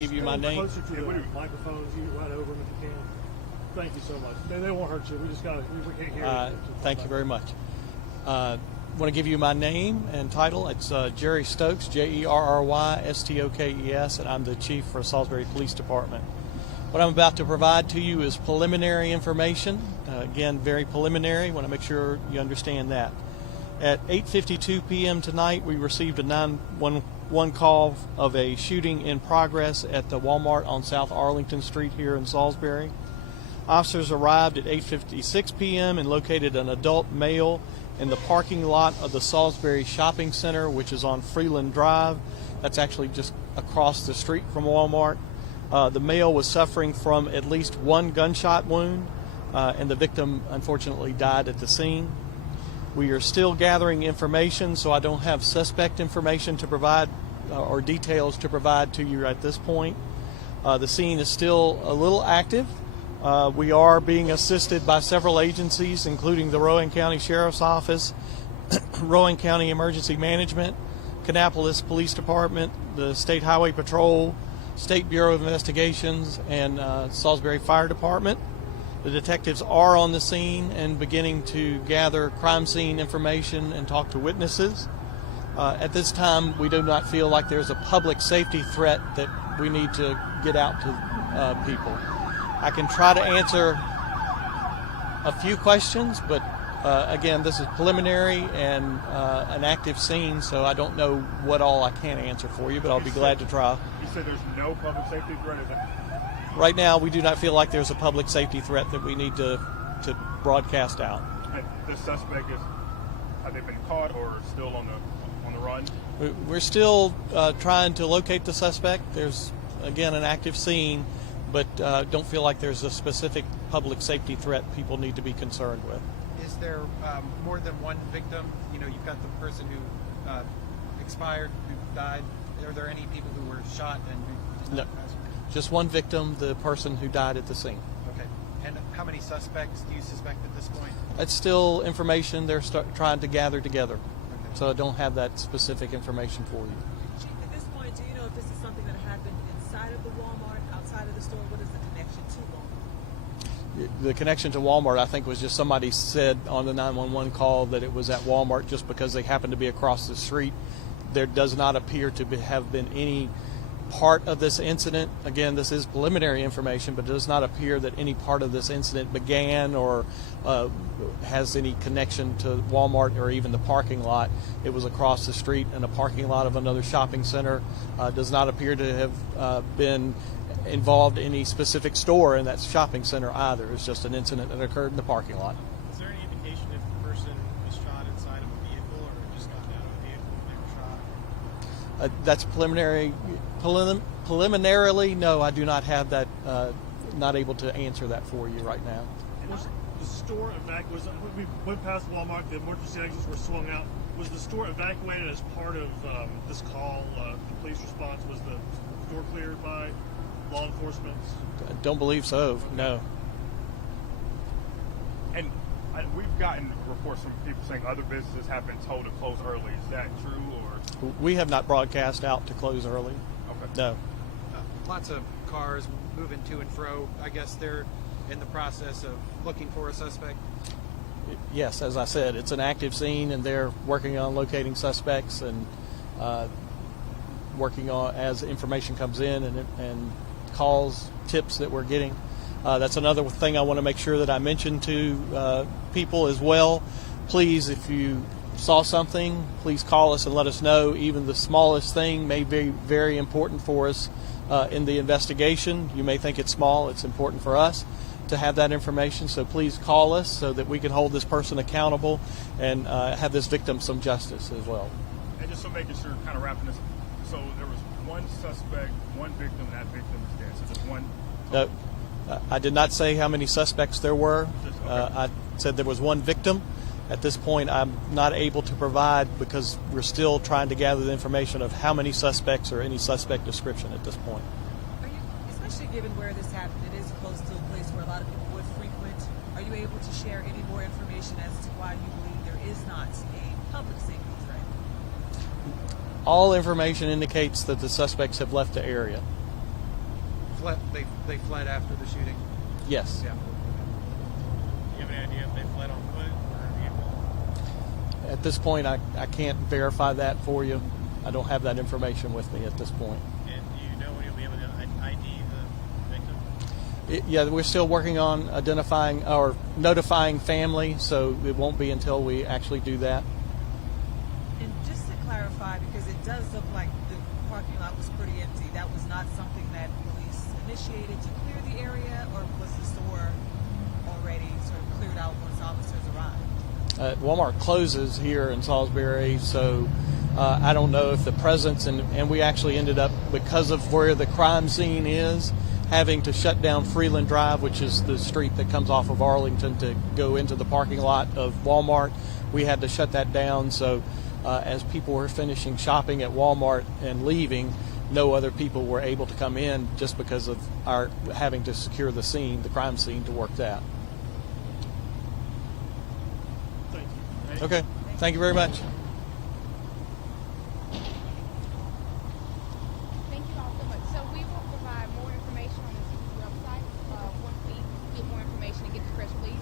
Give you my name. Closer to the microphones, you right over them if you can. Thank you so much. They won't hurt you. We just got we can't hear you. Thank you very much. I want to give you my name and title. It's Jerry Stokes, Jerrystokes, and I'm the chief for Salisbury Police Department. What I'm about to provide to you is preliminary information. Again, very preliminary. I want to make sure you understand that. At 8:52 p.m. tonight, we received a 911 call of a shooting in progress at the Walmart on South Arlington Street here in Salisbury. Officers arrived at 8:56 p.m. and located an adult male in the parking lot of the Salisbury Shopping Center, which is on Freeland Drive. That's actually just across the street from Walmart. The male was suffering from at least one gunshot wound, and the victim unfortunately died at the scene. We are still gathering information, so I don't have suspect information to provide or details to provide to you at this point. The scene is still a little active. We are being assisted by several agencies, including the Rowan County Sheriff's Office, Rowan County Emergency Management, Kannapolis Police Department, the State Highway Patrol, State Bureau of Investigations, and Salisbury Fire Department. The detectives are on the scene and beginning to gather crime scene information and talk to witnesses. At this time, we do not feel like there's a public safety threat that we need to get out to people. I can try to answer a few questions, but again, this is preliminary and an active scene, so I don't know what all I can answer for you, but I'll be glad to try. You said there's no public safety threat, is it? Right now, we do not feel like there's a public safety threat that we need to broadcast out. And the suspect have they been caught or still on the run? We're still trying to locate the suspect. There's, again, an active scene, but don't feel like there's a specific public safety threat people need to be concerned with. Is there more than one victim? You know, you've got the person who expired, who died. Are there any people who were shot and who did not pass? Just one victim, the person who died at the scene. Okay. And how many suspects do you suspect at this point? That's still information they're trying to gather together. Okay. So I don't have that specific information for you. Chief, at this point, do you know if this is something that happened inside of the Walmart, outside of the store? What is the connection to Walmart? The connection to Walmart, I think, was just somebody said on the 911 call that it was at Walmart just because they happened to be across the street. There does not appear to have been any part of this incident. Again, this is preliminary information, but it does not appear that any part of this incident began or has any connection to Walmart or even the parking lot. It was across the street in a parking lot of another shopping center. Does not appear to have been involved in any specific store in that shopping center either. It's just an incident that occurred in the parking lot. Is there any indication if the person was shot inside of a vehicle or just gotten out of a vehicle when they were shot? That's preliminary. Preliminarily, no, I do not have that. Not able to answer that for you right now. Was the store evacuated? We went past Walmart. The emergency exits were swung out. Was the store evacuated as part of this call? The police response, was the store cleared by law enforcement? I don't believe so. No. And we've gotten reports from people saying other businesses have been told to close early. Is that true, or? We have not broadcast out to close early. Okay. No. Lots of cars moving to and fro. I guess they're in the process of looking for a suspect. Yes, as I said, it's an active scene, and they're working on locating suspects and working on as information comes in and calls, tips that we're getting. That's another thing I want to make sure that I mention to people as well. Please, if you saw something, please call us and let us know. Even the smallest thing may be very important for us in the investigation. You may think it's small. It's important for us to have that information. So please call us so that we can hold this person accountable and have this victim some justice as well. And just so making sure, kind of wrapping this, so there was one suspect, one victim, and that victim is dead. So just one. No, I did not say how many suspects there were. Okay. I said there was one victim. At this point, I'm not able to provide because we're still trying to gather the information of how many suspects or any suspect description at this point. Are you, especially given where this happened, it is close to a place where a lot of people would frequent. Are you able to share any more information as to why you believe there is not a public safety threat? All information indicates that the suspects have left the area. fled. They fled after the shooting. Yes. Yeah. Do you have any idea if they fled on foot or in vehicle? At this point, I can't verify that for you. I don't have that information with me at this point. And do you know when you'll be able to ID the victim? Yeah, we're still working on identifying or notifying family, so it won't be until we actually do that. And just to clarify, because it does look like the parking lot was pretty empty, that was not something that police initiated to clear the area, or was the store already sort of cleared out once officers arrived? Walmart closes here in Salisbury, so I don't know if the presence, and we actually ended up, because of where the crime scene is, having to shut down Freeland Drive, which is the street that comes off of Arlington to go into the parking lot of Walmart. We had to shut that down, so as people were finishing shopping at Walmart and leaving, no other people were able to come in just because of our having to secure the scene, the crime scene, to work that. Thank you. Okay, thank you very much.